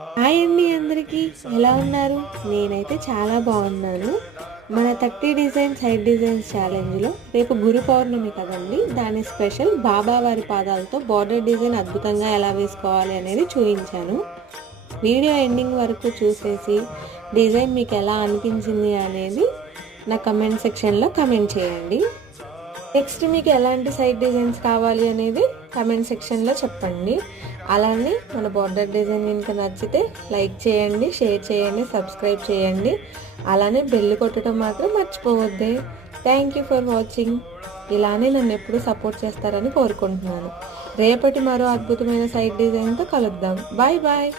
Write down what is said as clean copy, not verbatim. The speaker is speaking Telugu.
హాయ్ అండి అందరికీ, ఎలా ఉన్నారు? నేనైతే చాలా బాగున్నాను. మన 30 డిజైన్ సైడ్ డిజైన్స్ ఛాలెంజ్లో రేపు గురు పౌర్ణమి కదండి, దాని స్పెషల్ బాబా వారి పాదాలతో బార్డర్ డిజైన్ అద్భుతంగా ఎలా వేసుకోవాలి అనేది చూపించాను. వీడియో ఎండింగ్ వరకు చూసేసి డిజైన్ మీకు ఎలా అనిపించింది అనేది నా కమెంట్ సెక్షన్లో కమెంట్ చేయండి. నెక్స్ట్ మీకు ఎలాంటి సైడ్ డిజైన్స్ కావాలి అనేది కమెంట్ సెక్షన్లో చెప్పండి. అలానే మన బార్డర్ డిజైన్ కనుక నచ్చితే లైక్ చేయండి, షేర్ చేయండి, సబ్స్క్రైబ్ చేయండి. అలానే బెల్ కొట్టడం మాత్రం మర్చిపోవద్దే. Thank you for watching. ఇలానే నన్ను ఎప్పుడూ సపోర్ట్ చేస్తారని కోరుకుంటున్నాను. రేపటి మరో అద్భుతమైన సైడ్ డిజైన్తో కలుద్దాం. Bye bye.